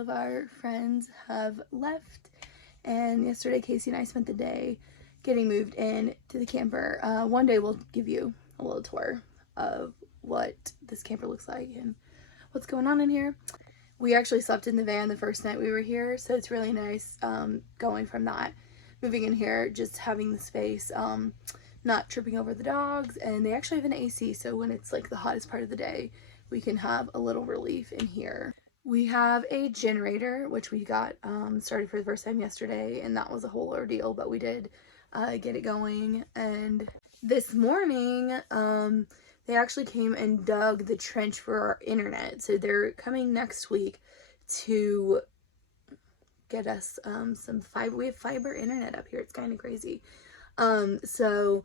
of our friends have left, and yesterday Casey and I spent the day getting moved in to the camper. One day we'll give you a little tour of what this camper looks like and what's going on in here. We actually slept in the van the first night we were here, so it's really nice going from that, moving in here, just having the space, not tripping over the dogs. And they actually have an AC, so when it's like the hottest part of the day, we can have a little relief in here. We have a generator, which we got started for the first time yesterday, and that was a whole ordeal, but we did get it going. And this morning, they actually came and dug the trench for our internet. So they're coming next week to get us some fiber. We have fiber internet up here. It's kind of crazy. So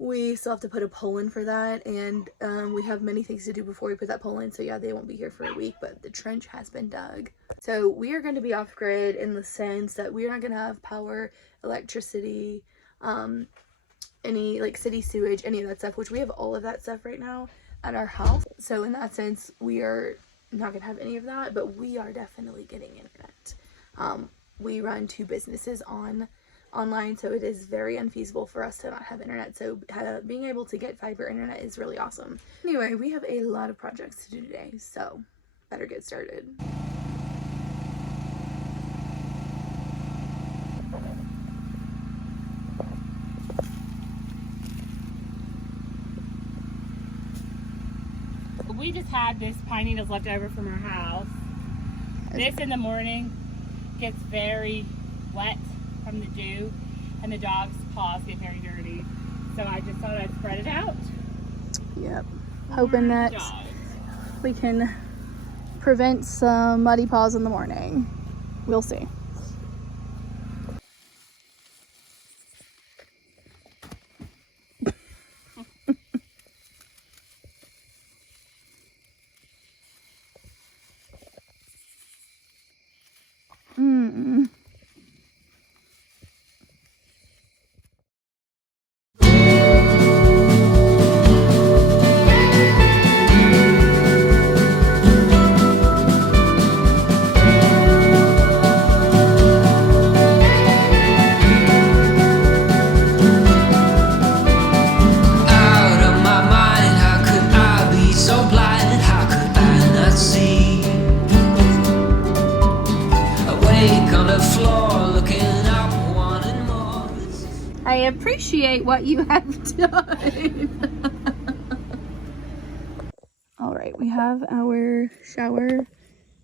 we still have to put a pole in for that, and we have many things to do before we put that pole in. So yeah, they won't be here for a week, but the trench has been dug. So we are going to be off grid in the sense that we're not going to have power, electricity, any like city sewage, any of that stuff, which we have all of that stuff right now at our house. So in that sense, we are not gonna have any of that, but we are definitely getting internet. We run 2 businesses online, so it is very unfeasible for us to not have internet. So being able to get fiber internet is really awesome. Anyway, we have a lot of projects to do today, so better get started. We just had this pine needles left over from our house. This in the morning gets very wet from the dew, and the dog's paws get very dirty. So I just thought I'd spread it out. Yep. Hoping that we can prevent some muddy paws in the morning. We'll see. I appreciate what you have done. All right, we have our shower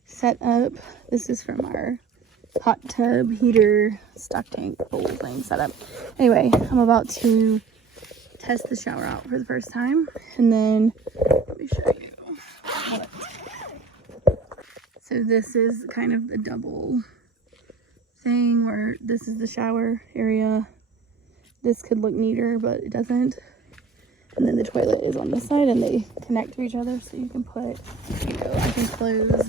set up. This is from our hot tub heater stock tank bowl thing set up. Anyway, I'm about to test the shower out for the first time, and then let me show you what. So this is kind of the double thing where this is the shower area. This could look neater, but it doesn't. And then the toilet is on this side, and they connect to each other, so you can put, you know, I can close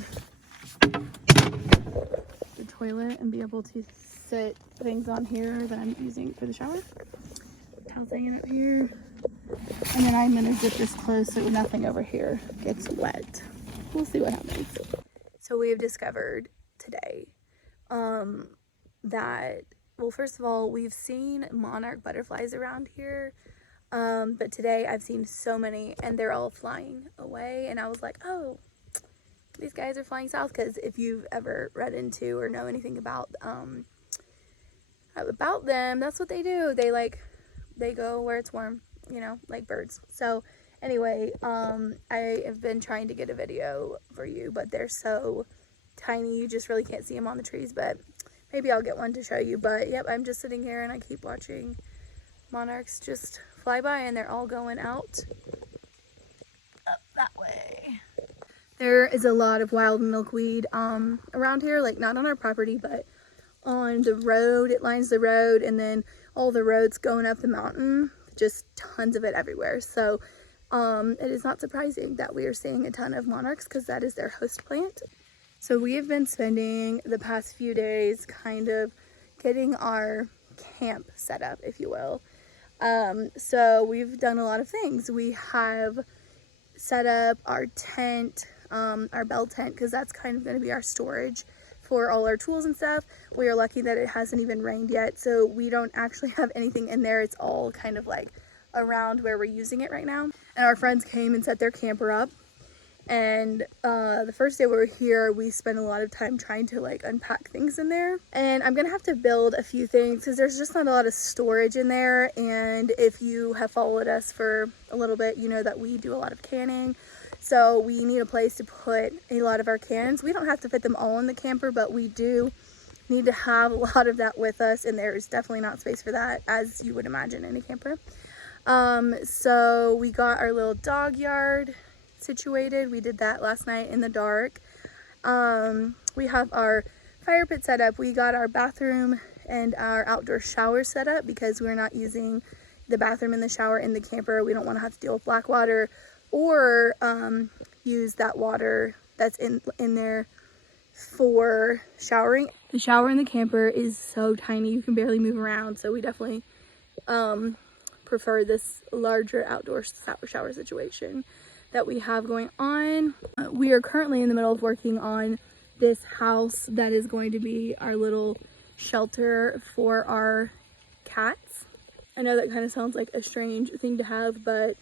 the toilet and be able to sit things on here that I'm using for the shower. Towels hanging up here. And then I'm gonna zip this closed so nothing over here gets wet. We'll see what happens. So we have discovered today that, well, first of all, we've seen monarch butterflies around here, but today I've seen so many, and they're all flying away, and I was like, oh, these guys are flying south. Because if you've ever read into or know anything about them, that's what they do. They go where it's warm, you know, like birds. So anyway, I have been trying to get a video for you, but they're so tiny, you just really can't see them on the trees, but maybe I'll get one to show you. But yep, I'm just sitting here and I keep watching monarchs just fly by, and they're all going out up that way. There is a lot of wild milkweed around here, like not on our property, but on the road. It lines the road, and then all the roads going up the mountain, just tons of it everywhere. So it is not surprising that we are seeing a ton of monarchs, because that is their host plant. So we have been spending the past few days kind of getting our camp set up, if you will. So we've done a lot of things. We have set up our tent, our bell tent, because that's kind of going to be our storage for all our tools and stuff. We are lucky that it hasn't even rained yet, so we don't actually have anything in there. It's all kind of like around where we're using it right now. And our friends came and set their camper up. And the first day we were here, we spent a lot of time trying to like unpack things in there. And I'm gonna have to build a few things because there's just not a lot of storage in there. And if you have followed us for a little bit, you know that we do a lot of canning. So we need a place to put a lot of our cans. We don't have to fit them all in the camper, but we do need to have a lot of that with us. And there's definitely not space for that, as you would imagine in a camper. So we got our little dog yard situated. We did that last night in the dark. We have our fire pit set up. We got our bathroom and our outdoor shower set up because we're not using the bathroom and the shower in the camper. We don't want to have to deal with black water or use that water that's in there for showering. The shower in the camper is so tiny, you can barely move around, so we definitely prefer this larger outdoor shower situation that we have going on. We are currently in the middle of working on this house that is going to be our little shelter for our cats. I know that kind of sounds like a strange thing to have, but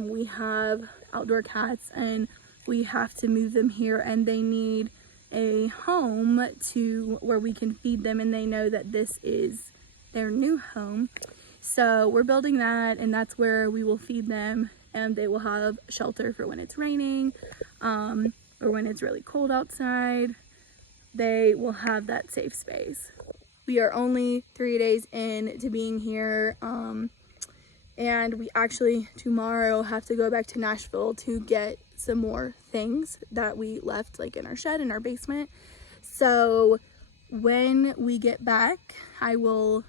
we have outdoor cats and we have to move them here, and they need a home to where we can feed them, and they know that this is their new home. So we're building that, and that's where we will feed them, and they will have shelter for when it's raining or when it's really cold outside. They will have that safe space. We are only 3 days in to being here, and we actually tomorrow have to go back to Nashville to get some more things that we left like in our shed in our basement. So when we get back, I will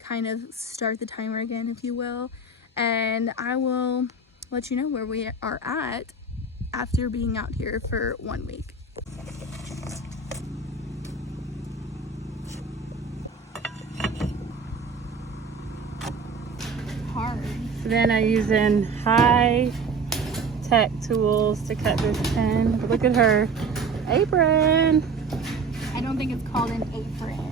kind of start the timer again, if you will, and I will let you know where we are at after being out here for 1 week. Hard. Then I'm using high-tech tools to cut this pin. But look at her apron. I don't think it's called an apron.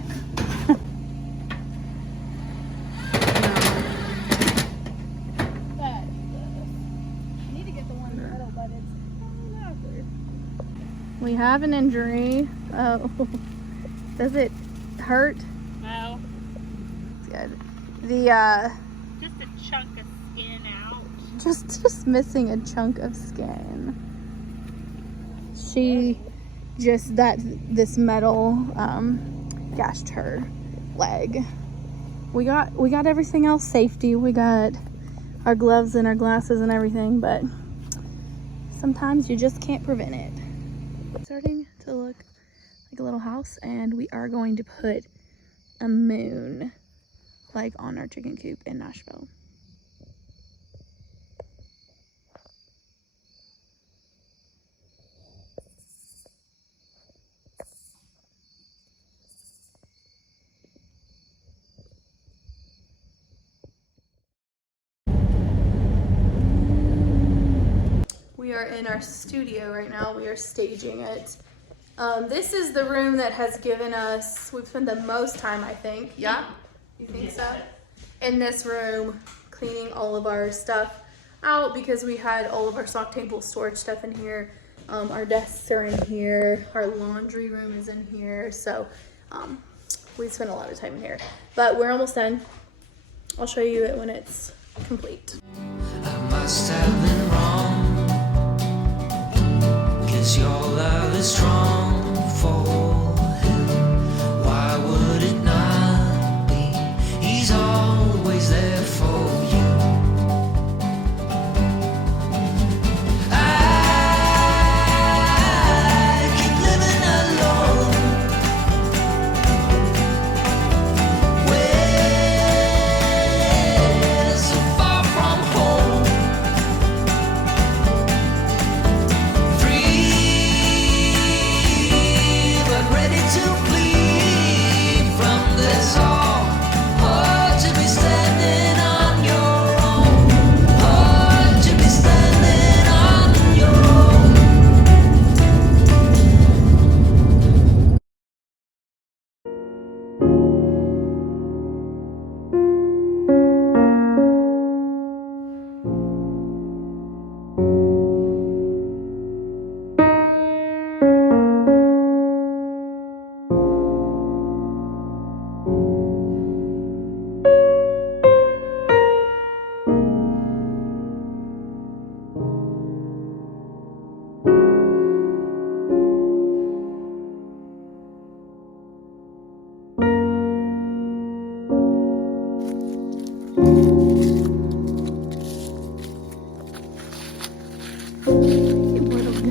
We have an injury. Oh, does it hurt? No. Good. The Just a chunk of skin out. just missing a chunk of skin. She just this metal gashed her leg. We got everything else safety. We got our gloves and our glasses and everything, but sometimes you just can't prevent it. It's starting to look like a little house, and we are going to put a moon like on our chicken coop in Nashville. We are in our studio right now. We are staging it. This is the room that has given us, we've spent the most time, I think. Yeah? You think so? In this room, cleaning all of our stuff out because we had all of our sock table storage stuff in here. Our desks are in here. Our laundry room is in here. So we spent a lot of time in here. But we're almost done. I'll show you it when it's complete. I must have been wrong, 'cause your love is strong for him. Why would it not be? He's always there for you. I keep living alone, way so far from home. You little guy.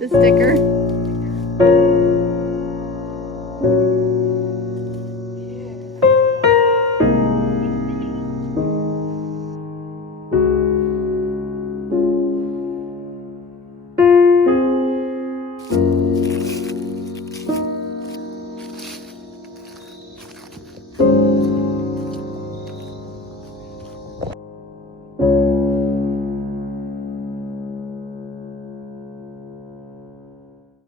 The sticker.